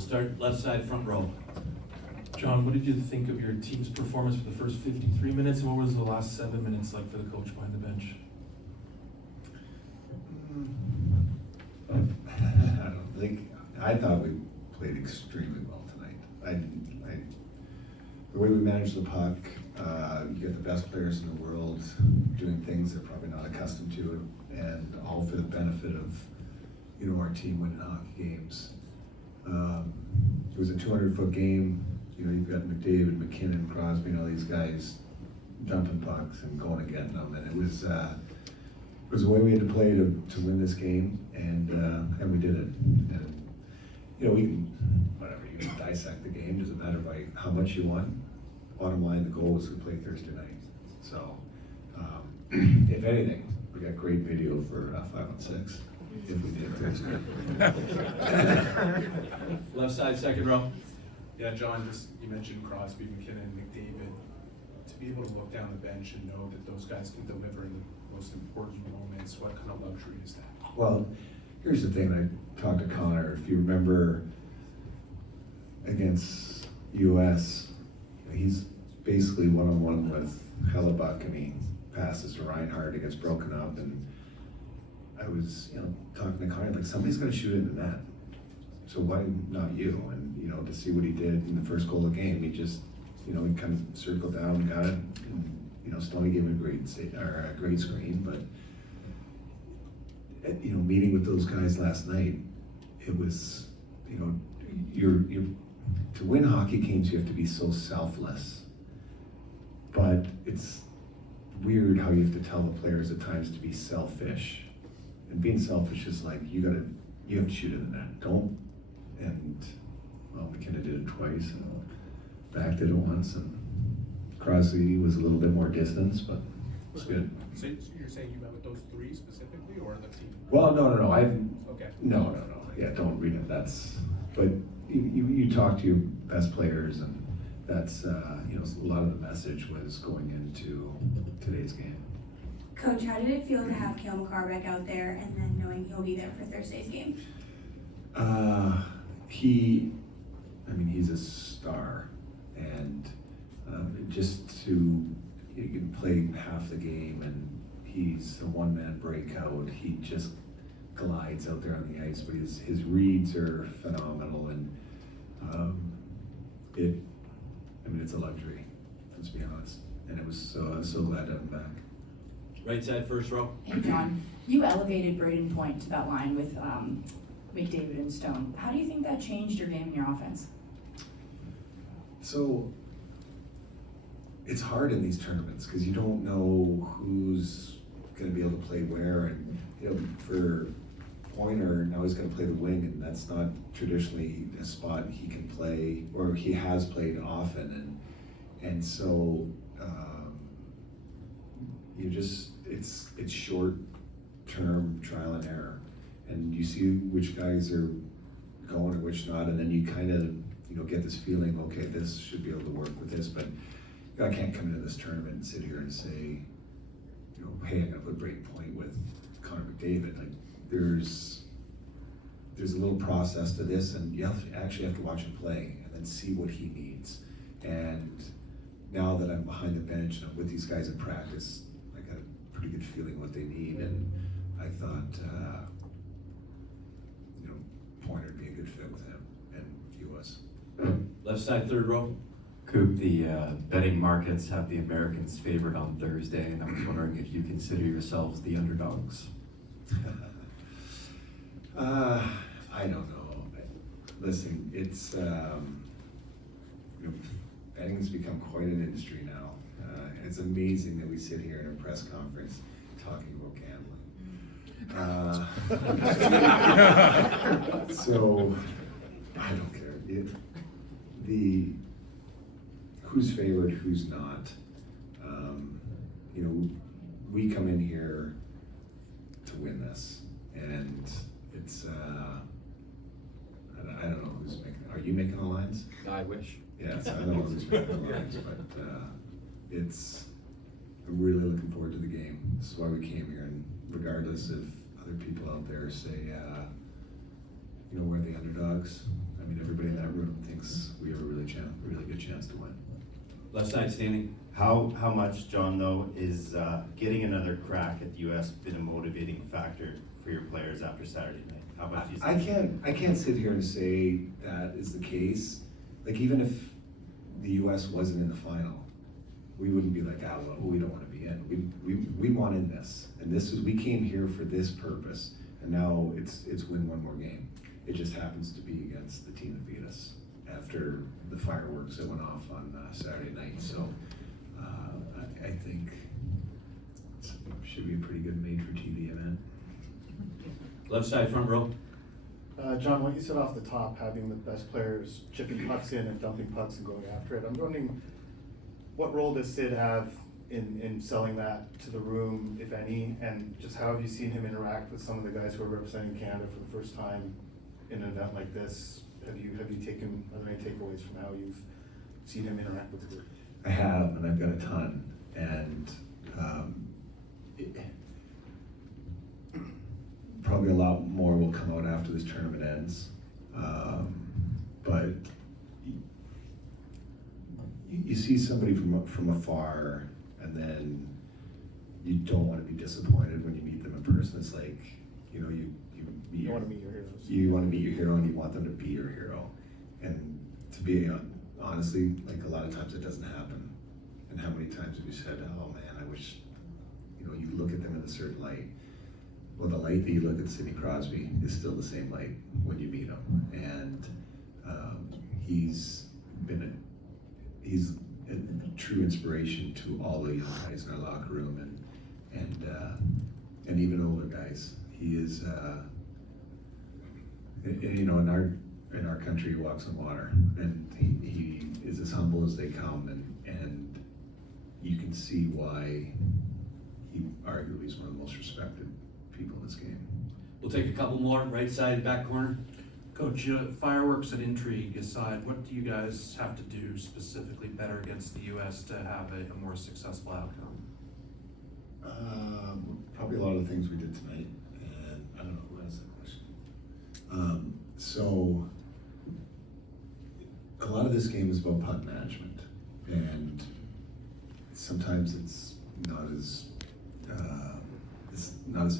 We'll start left side, front row. Jon, what did you think of your team's performance for the first 53 minutes, and what was the last 7 minutes like for the coach behind the bench? I thought we played extremely well tonight. The way we managed the puck, you get the best players in the world doing things they're probably not accustomed to, and all for the benefit of, our team winning hockey games. It was a 200-foot game. You've got McDavid, McKinnon, Crosby, these guys dumping pucks and going and getting them, and it was the way we had to play to win this game, and we did it. And we can dissect the game. Doesn't matter by how much you won. Bottom line, the goal was to play Thursday night. So, if anything, we got great video for 5-on-6 if we did Thursday. Left side, second row. Yeah, Jon, you mentioned Crosby, McKinnon, McDavid. To be able to look down the bench and know that those guys can deliver in the most important moments, what kind of luxury is that? Well, here's the thing. I talked to Connor. If you remember against US, he's basically one-on-one with Hellebuck, and he passes to Reinhardt. It gets broken up, and I was, talking to Connor, like, somebody's got to shoot in the net. So why not you? And, to see what he did in the first goal of the game, he just, he kind of circled down and got it. And, Stoney gave him a great screen, but, meeting with those guys last night, it was, you're to win hockey games, you have to be so selfless. But it's weird how you have to tell the players at times to be selfish. And being selfish is like, you have to shoot in the net. Don't. And, McKenna did it twice, and back did it once, and Crosby was a little bit more distance, but it's good. So you're saying you met with those three specifically, or the team? Well, no. Okay. No. Yeah, don't read it. But you talk to your best players, and that's, a lot of the message was going into today's game. Coach, how did it feel to have Cale Makar back out there, and then knowing he'll be there for Thursday's game? He's a star, and just to you can play half the game, and he's a one-man breakout. He just glides out there on the ice, but his reads are phenomenal, and it's a luxury. Let's be honest, and it was so glad to have him back. Right side, first row. Hey, Jon, you elevated Braden Point to that line with McDavid and Stone. How do you think that changed your game and your offense? So it's hard in these tournaments because you don't know who's going to be able to play where, and for Pointer, now he's going to play the wing, and that's not traditionally a spot he can play or he has played often, and so it's short-term trial and error, and you see which guys are going and which not, and then you kind of get this feeling, okay, this should be able to work with this, but I can't come into this tournament and sit here and say, hey, I'm gonna put Braden Point with Connor McDavid. Like, there's a little process to this, and you actually have to watch him play and then see what he needs. And now that I'm behind the bench and I'm with these guys in practice, I got a pretty good feeling what they need, and I thought, Pointer would be a good fit with him, and he was. Left side, third row. Coop, the betting markets have the Americans favored on Thursday, and I was wondering if you consider yourselves the underdogs. I don't know. Listen, it's betting has become quite an industry now. It's amazing that we sit here in a press conference talking about gambling. So I don't care. Who's favored, who's not. We come in here to win this, and it's I don't know who's making. Are you making the lines? I wish. Yeah, so I don't know who's making the lines, but I'm really looking forward to the game. This is why we came here, and regardless if other people out there say we're the underdogs. I mean, everybody in that room thinks we have a really good chance to win. Left side standing. How much, John, though, is getting another crack at the U.S. been a motivating factor for your players after Saturday night? How much do you think? I can't sit here and say that is the case. Like, even if the U.S. wasn't in the final, we wouldn't be like, well, we don't want to be in. We want in this, and we came here for this purpose, and now it's win one more game. It just happens to be against the team that beat us after the fireworks that went off on Saturday night. So I think it should be a pretty good made-for-TV event. Left side front row. John, what you said off the top, having the best players chipping pucks in and dumping pucks and going after it, I'm wondering, what role does Sid have in selling that to the room, if any, and just how have you seen him interact with some of the guys who are representing Canada for the first time in an event like this? Are there any takeaways from how you've seen him interact with the group? I have, and I've got a ton, and probably a lot more will come out after this tournament ends. But you see somebody from afar, and then you don't want to be disappointed when you meet them in person. It's like, you want to meet your heroes. You want to meet your hero, and you want them to be your hero. And to be honestly, like, a lot of times it doesn't happen. And how many times have you said, oh man, I wish, you look at them in a certain light. Well, the light that you look at Sidney Crosby is still the same light when you meet him. And he's a true inspiration to all the young guys in our locker room and even older guys. He is, in our country, he walks on water, and he is as humble as they come, and you can see why he arguably is one of the most respected people in this game. We'll take a couple more. Right side, back corner. Coach, fireworks and intrigue aside, what do you guys have to do specifically better against the U.S. to have a more successful outcome? Probably a lot of the things we did tonight, and I don't know who asked that question. So a lot of this game is about puck management, and sometimes it's not as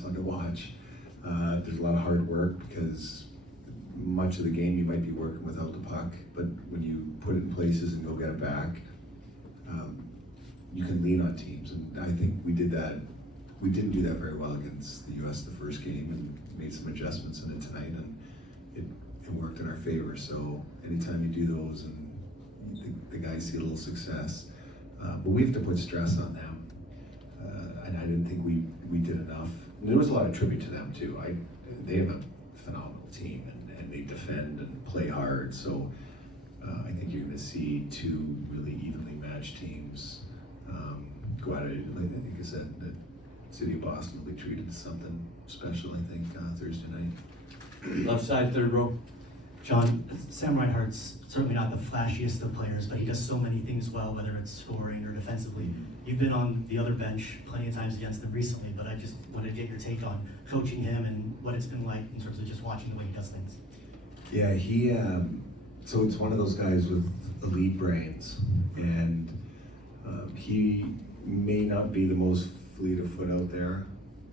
fun to watch. There's a lot of hard work because much of the game you might be working without the puck, but when you put it in places and go get it back, you can lean on teams, and I think we did that. We didn't do that very well against the U.S. the first game, and made some adjustments in it tonight, and it worked in our favor. So anytime you do those and the guys see a little success, but we have to put stress on them, and I didn't think we did enough. And there was a lot of tribute to them too. They have a phenomenal team, and they defend and play hard. So I think you're going to see two really evenly matched teams go at it. I think I said that City of Boston will be treated as something special, I think, Thursday night. Left side, third row. John, Sam Reinhart's certainly not the flashiest of players, but he does so many things well, whether it's scoring or defensively. You've been on the other bench plenty of times against them recently, but I just wanted to get your take on coaching him and what it's been like in terms of just watching the way he does things. Yeah, so it's one of those guys with elite brains, and he may not be the most fleet of foot out there,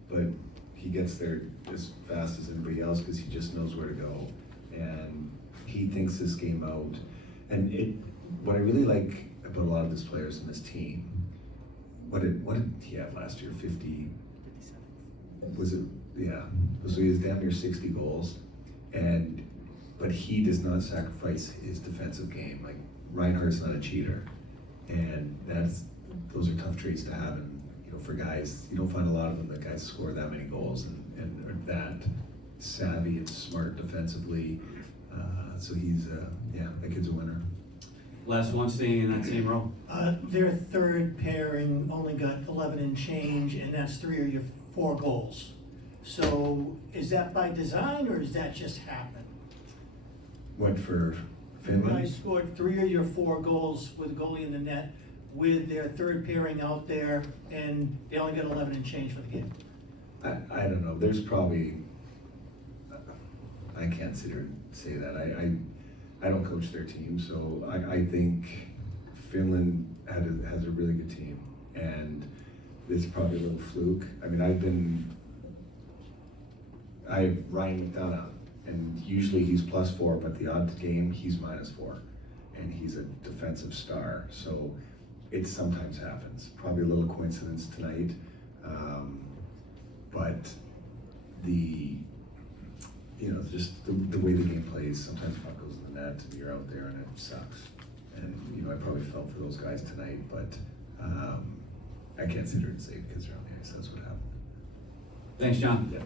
but he gets there as fast as anybody else because he just knows where to go, and he thinks this game out. And what I really like about a lot of his players in this team, what did he have last year? 50? Was it? Yeah. So he has damn near 60 goals, but he does not sacrifice his defensive game. Like, Reinhardt's not a cheater, and those are tough traits to have. And for guys, you don't find a lot of them that guys score that many goals and are that savvy and smart defensively. So he's that kid's a winner. Last one, staying in that same row. Their third pairing only got 11 and change, and that's 3 of your 4 goals. So is that by design, or does that just happen? What, for You Finland? guys scored 3 of your 4 goals with goalie in the net with their third pairing out there, and they only got 11 and change for the game. I don't know. There's probably I can't sit here and say that. I don't coach their team, so I think Finland has a really good team, and it's probably a little fluke. I mean, Ryan McDonough, and usually he's +4, but the odd game he's -4, and he's a defensive star. So it sometimes happens. Probably a little coincidence tonight, but just the way the game plays. Sometimes puck goes in the net, and you're out there, and it sucks. And I probably felt for those guys tonight, but I can't sit here and say because they're on the ice. That's what happened. Thanks, John. Yeah.